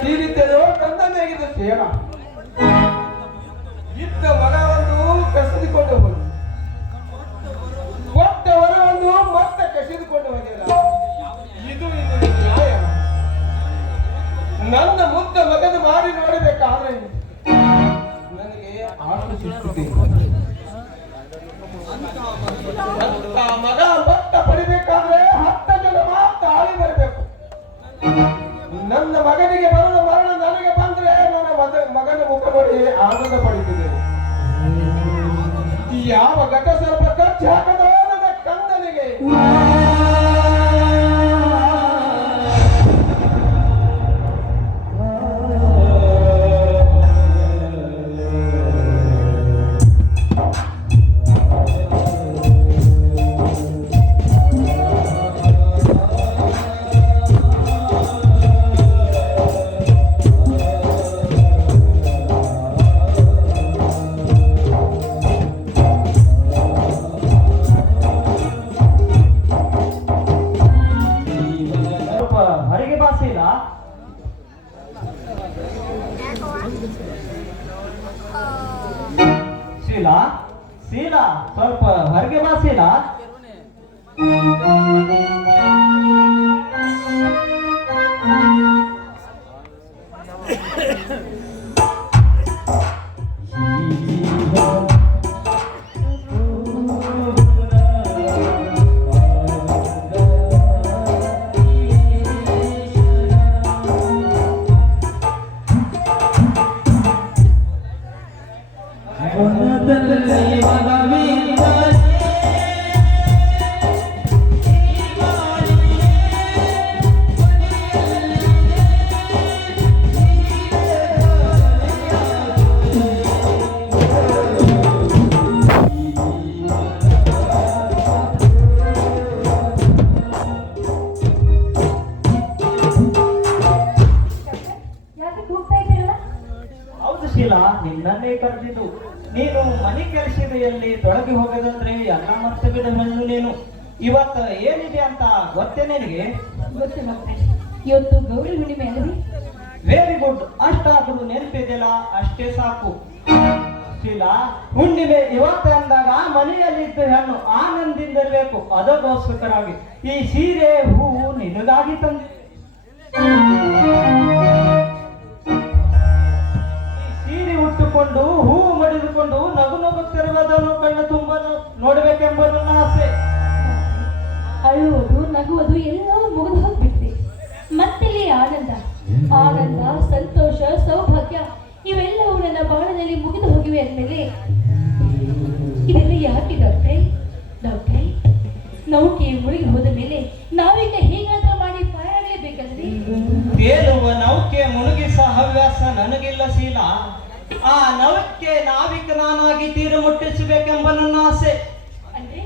ಸೀರಿದ್ದೆಯೋ ತಂದನೆಯಾಗಿದ್ದು ಸೇರ ಇದ್ದ ಮಗವನ್ನು ಕಸಿದುಕೊಂಡು ಹೋಗಿ ಕೊಟ್ಟ ವರವನ್ನು ಮತ್ತೆ ಕಸಿದುಕೊಂಡು ಹೋಗಿಲ್ಲ. ಇದು ನ್ಯಾಯ. ನನ್ನ ಮುದ್ದ ಮಗನ ಮಾಡಿ ನೋಡಬೇಕಾದ್ರೆ ನನಗೆ ಆಸೆ ಸಿಕ್ಕುತ್ತೆ. ಮಗ ಭತ್ತ ಪಡಿಬೇಕಾದ್ರೆ 10 ಜನ ಮಾತ್ರ ಆಳಿ ಬರಬೇಕು. ನನ್ನ ಮಗನಿಗೆ ಬರದ ಮರಣ ನನಗೆ ಬಂದ್ರೆ ನನ್ನ ಮಗನ ಮುಖ ನೋಡಿ ಆನಂದ ಪಡಿತಿದ್ದೇನೆ. ಯಾವ ಘಟ ಸ್ವಲ್ಪ ಖರ್ಚು ಹಾಕದ ನನ್ನ ಕಂದನಿಗೆ ಶೀಲಾ ಶೀಲಾ ಸ್ವಲ್ಪ ಹೊರಗೆ ಬಾ ಶೀಲಾ. ನಿನ್ನನ್ನೇ ಕರೆದಿದ್ದು. ನೀನು ಮನೆ ಕೆಲಸದಲ್ಲಿ ತೊಡಗಿ ಹೋಗದಂದ್ರೆ ಎಲ್ಲ ಮತ್ತೆ ಬಿಡಲು ನೀನು. ಇವತ್ತ ಏನಿದೆ ಅಂತ ಗೊತ್ತೇ ನಿನಗೆ? ಗೊತ್ತು ಮತ್ತೆ ಇವತ್ತು ಗೌರಿ ಹುಣ್ಣಿಮೆ ಅಲ್ಲವೇ? Very good. ಅಷ್ಟಾದ್ರೂ ನೆನಪಿದೆಯಲ್ಲ, ಅಷ್ಟೇ ಸಾಕು. ಶೀಲಾ, ಹುಣ್ಣಿಮೆ ಇವತ್ತು ಅಂದಾಗ ಮನೆಯಲ್ಲಿದ್ದು ಹೆಣ್ಣು ಆನಂದದಿಂದ ಇರಬೇಕು. ಅದಕ್ಕೋಸ್ಕರವಾಗಿ ಈ ಸೀರೆ ಹೂವು ನಿನಗಾಗಿ ತಂದೆ. ಉಟ್ಟುಕೊಂಡು ಹೂವು ಮಡಿದುಕೊಂಡು ನಗು ನಗುತ್ತಿರುವುದನ್ನು ಕಣ್ಣು ತುಂಬ ನೋಡಬೇಕೆಂಬ ನನ್ನ ಆಸೆ. ಅಳುವುದು ನಗುವುದು ಎಲ್ಲವೂ ಮುಗಿದು ಹೋಗ್ಬಿಡ್ತೆ. ಮತ್ತಿಲ್ಲಿ ಆನಂದ ಆನಂದ ಸಂತೋಷ ಸೌಭಾಗ್ಯ ಇವೆಲ್ಲವೂ ನನ್ನ ಬಾಳದಲ್ಲಿ ಮುಗಿದು ಹೋಗಿವೆ ಅಂದಮೇಲೆ ಇದೆಲ್ಲ ಯಾಕೆ ಡಾಕ್ಟ್ರೇ? ಡಾಕ್ಟ್ರೇ, ನೌಕೆ ಮುಳುಗಿ ಹೋದ ಮೇಲೆ ನಾವೀಗ ಹೇಗಾದ್ರೂ ಮಾಡಿ ಪಾರಾಗಲೇಬೇಕಂದ್ರೆ? ತೇಲುವ ನೌಕೆ ಮುಳುಗಿಸ ಹವ್ಯಾಸ ನನಗಿಲ್ಲ ಶೀಲಾ. ಆ ನೌಕೆ ನಾವಿಕನಾಗಿ ತೀರ ಮುಟ್ಟಿಸಬೇಕೆಂಬ ನನ್ನ ಆಸೆ. ಅಂದ್ರೆ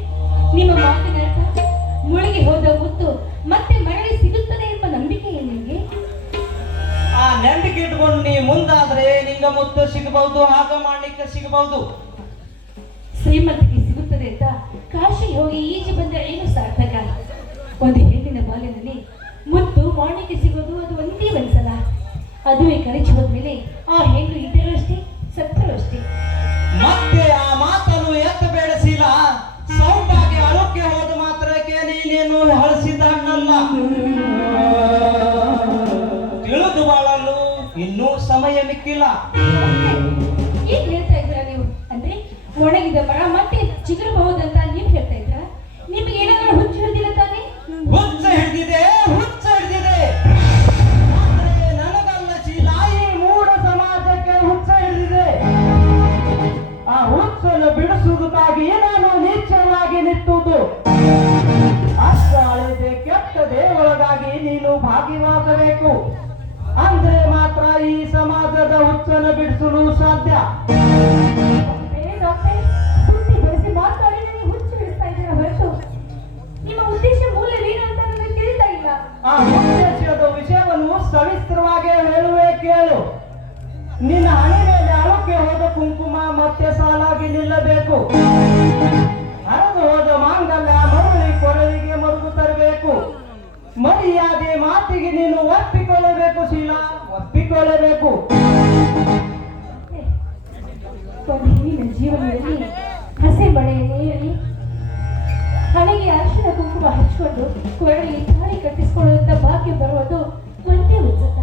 ನಿಮ್ಮ ಮಾತಿನ ಅರ್ಥ ಮುಳುಗಿ ಹೋದ ಮುತ್ತು ಮತ್ತೆ ಮರಳಿ ಸಿಗುತ್ತದೆ ಎಂಬ ನಂಬಿಕೆ ನಿಮಗೆ? ಆ ನಂಬಿಕೆ ಇಟ್ಕೊಂಡು ನೀ ಮುಂದಾದ್ರೆ ನಿಂಗ ಮುತ್ತು ಸಿಗಬಹುದು, ಆಗ ಮಾಣಿಕ್ಯ ಸಿಗಬಹುದು, ಶ್ರೀಮಂತಿಕೆ ಸಿಗುತ್ತದೆ ಅಂತ ಕಾಶಿ ಹೋಗಿ ಈಜಿ ಬಂದ ಏನು ಸಾರ್ಥಕ? ಒಂದು ಹೆಣ್ಣಿನ ಬಾಲಿನಲ್ಲಿ ಮುತ್ತು ಮಾಣಿಕ್ಯ ಸಿಗೋದು ಅದು ಒಂದೇ ಒಂದ್ಸಲ. ಅದುವೇ ಕಳಚಿ ಹೋದ್ಮೇಲೆ ಆ ಹೆಣ್ಣು ಇದ್ದರೂ ಅಷ್ಟೇ, ಸತ್ತರೂ ಅಷ್ಟೇ. ಮತ್ತೆ ಆ ಮಾತನ್ನು ಎತ್ತಬೇಡ ಶೀಲಾ. ಸೌಂಟಾಗಿ ಅಳುಕ್ಕೆ ಹೋದ ಮಾತ್ರಕ್ಕೆ ನೀನೇನು ಹಳಸಿದಣ್ಣಲ್ಲ. ತಿಳಿದು ಬಾಳಲು ಇನ್ನೂ ಸಮಯ ಮಿಕ್ಕಿಲ್ಲ. ಏನ್ ಹೇಳ್ತಾ ಇದ್ದೀರಾ ನೀವು? ಅಂದ್ರೆ ಒಣಗಿದ ಮರ ಮತ್ತೆ ಚಿಗುರಬಹುದಂತ ನೀವು ಹೇಳ್ತಾ ಇದ್ದೀರಾ? ನಿಮ್ಗೆ ಏನಾದ್ರೂ ಹುಚ್ಚು ಹಿಡಿದಿಲ್ಲ ತಾನೆ? ಹುಚ್ಚ ಹಿಡಿದಿದೆ, ಹುಚ್ಚ ಹಿಡಿದಿದೆ. ನನಗಲ್ಲ ಶೀಲಾ, ಈ ಮೂಢ ಸಮಾಜಕ್ಕೆ ಹುಚ್ಚ ಹಿಡಿದಿದೆ. ಆ ಹುಚ್ಚನ್ನು ಬಿಡಿಸುವುದಕ್ಕಾಗಿ ನಾನು ನಿಶ್ಚಯವಾಗಿ ನಿಂತುದು. ಅಷ್ಟ ಅಳಿದೆ ಕೆಟ್ಟ ದೇವರಿಗಾಗಿ ನೀನು ಭಾಗಿಯಾಗಬೇಕು. ಅಂದ್ರೆ ಮಾತ್ರ ಈ ಸಮಾಜದ ಹುಚ್ಚನ್ನು ಬಿಡಿಸಲು ಸಾಧ್ಯ. ಮಾತಾಡಿ ನನಗೆ ಹುಚ್ಚು ಬಿಡಿಸ್ತಾ ಇದ್ದೀರಾ ಹೊರತು ನಿಮ್ಮ ಉದ್ದೇಶ ಮೂಲವೇನು ಅಂತ ನನಗೆ ತಿಳಿತಾ ಇಲ್ಲ. ಆ ಉದ್ದೇಶದ ವಿಷಯವನ್ನು ಸವಿಸ್ತರವಾಗಿ ಹೇಳುವೆ ಕೇಳು. ನಿನ್ನ ಹಣೆ ಮೇಲೆ ಅಳುಕ್ಕೆ ಹೋದ ಕುಂಕುಮ ಮತ್ತೆ ಸಾಲಾಗಿ ನಿಲ್ಲಬೇಕು. ಹರಿದು ಹೋದ ಮಾಂಗಲ್ಯ ಮರಳಿ ಕೊರಳಿಗೆ ಮರುಗು ತರಬೇಕು. ಮರ್ಯಾದೆ ಮಾತಿಗೆ ನೀನು ಒಪ್ಪಿಕೊಳ್ಳಬೇಕು ಶೀಲಾ, ಒಪ್ಪಿಕೊಳ್ಳಬೇಕು. ಒಂದು ಹೆಣ್ಣಿನ ಜೀವನದಲ್ಲಿ ಹಸೆ ಮಳೆಯೇ ಇರಲಿ, ಹಣೆಗೆ ಅರಿಶಿನ ಕುಂಕುಮ ಹಚ್ಕೊಂಡು ಕೊರಳಿಗೆ ತಾಳಿ ಕಟ್ಟಿಸಿಕೊಳ್ಳುವಂತ ಭಾಗ್ಯ ಬರುವುದು ಒಂದೇ ಒಂದ್ಸತ.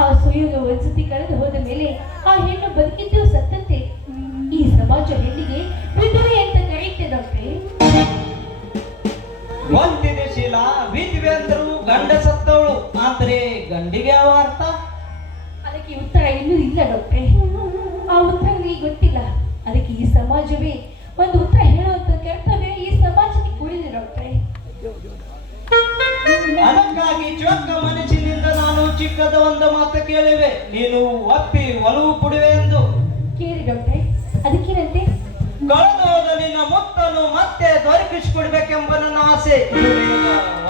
ಆ ಸುಯೋಗ ಒಂದ್ಸತಿ ಕಳೆದು ಹೋದ ಮೇಲೆ ಆ ಹೆಣ್ಣು ಬದುಕಿದ್ದು ಸತ್ತಂತೆ. ಈ ಸಮಾಜ ಹೆಣ್ಣಿಗೆ ವಿಧವೆ ಅಂತ ಕರೆಯುತ್ತೆ ಡಾಕ್ಟ್ರೆ. ಒಂದಿದೆ ಶೀಲಾ, ವಿಧವೆ ಅಂದ್ರು ಗಂಡ ಸತ್ತವಳು ಆದ್ರೆ ಗಂಡಿಗೆ ಯಾವ ಅರ್ಥ? ಅದಕ್ಕೆ ಉತ್ತರ ಇನ್ನೂ ಇಲ್ಲ ಡಾಕ್ಟ್ರೆ. ಆ ಉತ್ತರ ನನಗೆ ಗೊತ್ತಿಲ್ಲ. ಅದಕ್ಕೆ ಈ ಸಮಾಜವೇ ಒಂದು ಉತ್ತರ ಹೇಳುವಂತ ಕರ್ತವ್ಯ ಈ ಸಮಾಜಕ್ಕೆ ಕೂಡಿದೆ ಡಾಕ್ಟ್ರೆ. ಅದಕ್ಕಾಗಿ ಚೊಕ್ಕ ಮನಸ್ಸಿನಿಂದ ನಾನು ಚಿಕ್ಕದ ಒಂದು ಮಾತು ಕೇಳಿವೆ, ನೀನು ಒಪ್ಪಿ ಒಲವು ಕೊಡುವೆ ಎಂದು. ಕೇಳಿ ಡಾಕ್ಟ್ರೆ, ಅದಕ್ಕೇನಂತೆ? ಕಳೆದು ಹೋದ ನಿನ್ನ ಮುತ್ತನ್ನು ಮತ್ತೆ ದೊರಕಿಸಿಕೊಡ್ಬೇಕೆಂಬ ನನ್ನ ಆಸೆ.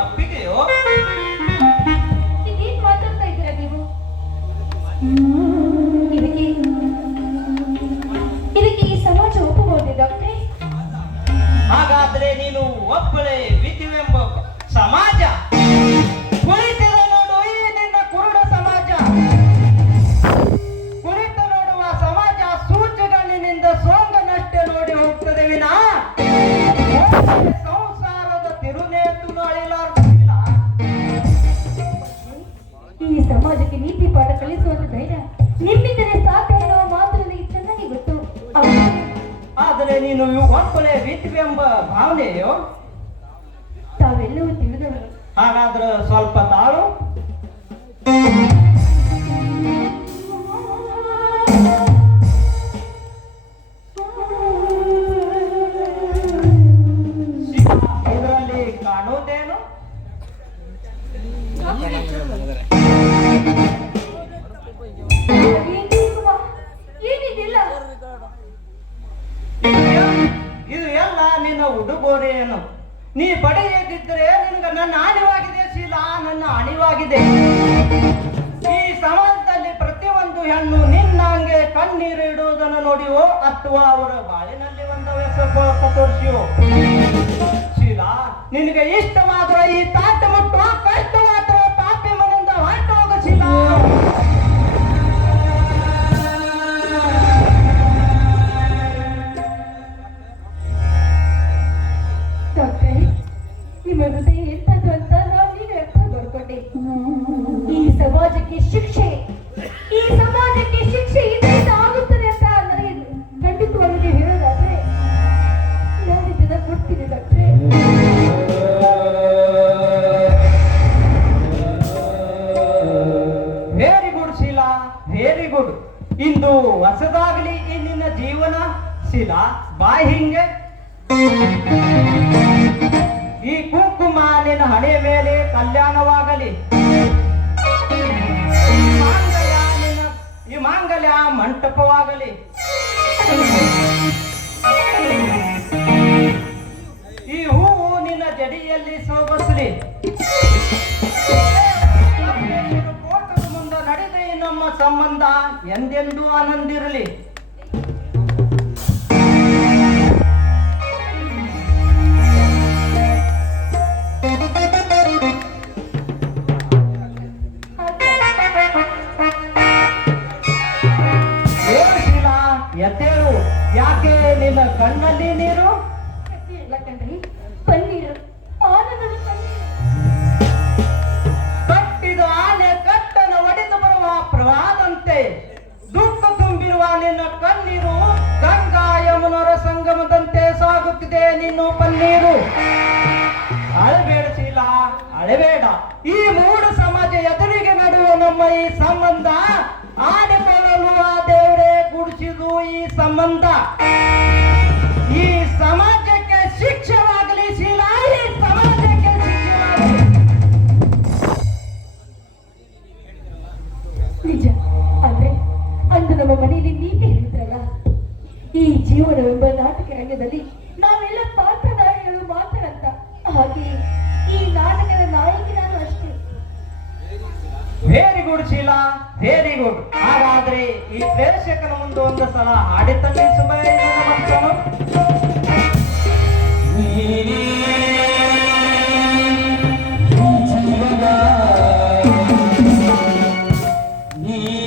ಒಪ್ಪಿಗೆಯೋ? ಇದೇನ್ ಮಾತಾಡ್ತಾ ಇದ್ದೀರಾ ನೀವು? ಇದಕ್ಕೆ ಈ ಸಮಾಜ ಒಪ್ಪಬಹುದೇ ಡಾಕ್ಟ್ರೆ? ಹಾಗಾದ್ರೆ ನೀನು ಒಪ್ಪಳೆ ವಿಧಿವೆಂಬ ಸಮಾಜ ಕುಳಿತಿರ ನೋಡು ಈ ನಿನ್ನ ಕುರುಡ ಸಮಾಜ. ಕುಳಿತು ನೋಡುವ ಸಮಾಜ ಸೂಚಗಣ್ಣಿನಿಂದ ಸೋಂಗನಷ್ಟೇ ನೋಡಿ ಹೋಗ್ತದೆ ವಿನಾ ಸಂಸಾರದ ತಿರುನೇತು ಅಳಿಲಾರ್ದಿಲ್ಲ. ಈ ಸಮಾಜಕ್ಕೆ ನೀತಿ ಪಾಠ ಕಲಿಸುವಂತ ಧೈರ್ಯ ನಿಮ್ಮಿಂದಲೇ ಸಾಧ್ಯ ಎನ್ನುವ ಮಾತು ನನಗೆ ಚೆನ್ನಾಗಿ ಗೊತ್ತು. ಆದರೆ ನೀನು ಒಪ್ಪಳೆ ವಿಧಿವೆಂಬ ಭಾವನೆಯೋ? ತಾವೆಲ್ಲವೂ ತಿಳಿದವರು. ಹಾಗಾದ್ರೆ ಸ್ವಲ್ಪ ತಾಳು. ಇದರಲ್ಲಿ ಕಾಣುವುದೇನು? ಏನಿದಿಲ್ಲ? ಇದು ಎಲ್ಲ ನಿನ್ನ ಉಡುಗೊರೆಯೇನು? ನೀ ಪಡೆಯದಿದ್ದರೆ ನಿನಗೆ ನನ್ನ ಅಣಿವಾಗಿದೆ ಶೀಲಾ, ನನ್ನ ಅಣಿವಾಗಿದೆ. ಈ ಸಮಾಜದಲ್ಲಿ ಪ್ರತಿಯೊಂದು ಹೆಣ್ಣು ನಿನ್ನಂಗೆ ಕಣ್ಣೀರು ಇಡುವುದನ್ನು ನೋಡಿಯೋ ಅಥವಾ ಅವರ ಬಾಳಿನಲ್ಲಿ ಒಂದು ವ್ಯಸನ ತೋರಿಸಿಯೋ? ಶೀಲಾ, ನಿನಗೆ ಇಷ್ಟವಾದ ಈ ತಾಟ ಮುಟ್ಟುವ ಕಷ್ಟವಾದ ಪಾಪಿ ಮನೆಯಿಂದ ಹೊರಟು ಹೋಗ ಶೀಲಾ. ಡಾಕ್ಟ್ರೆ, ನಿಮ್ಮ ಹೃದಯ ಎಂತದ್ದು ಅಂತ ನಾನು ನೀನು ಅರ್ಥ ಮಾಡ್ಕೊಂಡೆ. ಈ ಸಮಾಜಕ್ಕೆ ಶಿಕ್ಷೆ, ಈ ಸಮಾಜಕ್ಕೆ ಶಿಕ್ಷೆ ಇದರಿಂದ ಆಗುತ್ತದೆ ಅಂತ ನನಗೆ ಖಂಡಿತವಾಗಿ ಹೇಳೋದಾದ್ರೆ ನಾನು ಇದನ್ನ ಕೊಡ್ತೀನಿ ಡಾಕ್ಟ್ರೆ. Very good Sheela, very good. ಇಂದು ಹೊಸದಾಗಲಿ ಈ ನಿನ್ನ ಜೀವನ ಶೀಲಾ. ಬಾಯ್ ಹಿಂಗೆ ಈ ಕುಂಕುಮ ನಿನ್ನ ಹಣೆಯ ಮೇಲೆ ಕಲ್ಯಾಣವಾಗಲಿ. ಈ ಮಾಂಗಲ್ಯ ಮಂಟಪವಾಗಲಿ. ಈ ಹೂವು ನಿನ್ನ ಜಡಿಯಲ್ಲಿ ಶೋಭಿಸಲಿ. ಕೋಟದ ಮುಂದೆ ನಡೆದ ಈ ನಮ್ಮ ಸಂಬಂಧ ಎಂದೆಂದೂ ಆನಂದಿರಲಿ. ಎತ್ತೇಳು, ಯಾಕೆ ನಿನ್ನ ಕಣ್ಣಲ್ಲಿ ನೀರು? ಇಲ್ಲ ಕಣ್ರಿ, ಪನ್ನೀರು, ಆನಂದದ ಪನ್ನೀರು. ಕಟ್ಟಿದ ಆನೆ ಕಟ್ಟನ ಒಡೆದು ಬರುವ ಪ್ರವಾಹದಂತೆ ದುಃಖ ತುಂಬಿರುವ ನಿನ್ನ ಕಣ್ಣೀರು ಗಂಗಾ ಯಮುನರ ಸಂಗಮದಂತೆ ಸಾಗುತ್ತಿದೆ ನಿನ್ನ ಪನ್ನೀರು. ಅಳಬೇಡ ಶೀಲಾ, ಅಳಬೇಡ. ಈ ಮೂರು ಸಮಾಜ ಎದುರಿಗೆ ನಡುವ ನಮ್ಮ ಈ ಸಂಬಂಧ ಆನೆ ತೊಳಲು ಆ ದೇವರೇ ಗುಡಿಸಿದು ಈ ಸಂಬಂಧ. ಈ ಸಮಾಜಕ್ಕೆ ಶಿಕ್ಷವಾಗಲಿ ಶೀಲಾ, ಈ ಸಮಾಜಕ್ಕೆ ಶಿಕ್ಷವಾಗಲಿ. ನಿಜ. ಅಂದ್ರೆ ಅಂದು ನಮ್ಮ ಮನೆಯಲ್ಲಿ ನೀತಿ ಹೇಳಿದ್ರಲ್ಲ, ಈ ಜೀವನವೆಂಬ ನಾಟಕ ರಂಗದಲ್ಲಿ ನಾವೆಲ್ಲ ಪಾತ್ರಧಾರಿಗಳು ಮಾತ್ರ ಅಂತ. ಹಾಗೆ ಈ ನಾಟಕದ ನಾಯಕಿ ನಾನು ಅಷ್ಟೇ. Very good Sheela, very good. ಹಾಗಾದ್ರೆ ಈ ಪ್ರೇಕ್ಷಕನ ಮುಂದೆ ಒಂದು ಸಲ ಹಾಡಿ ತನ್ನಿ ಸುಬ. ಈ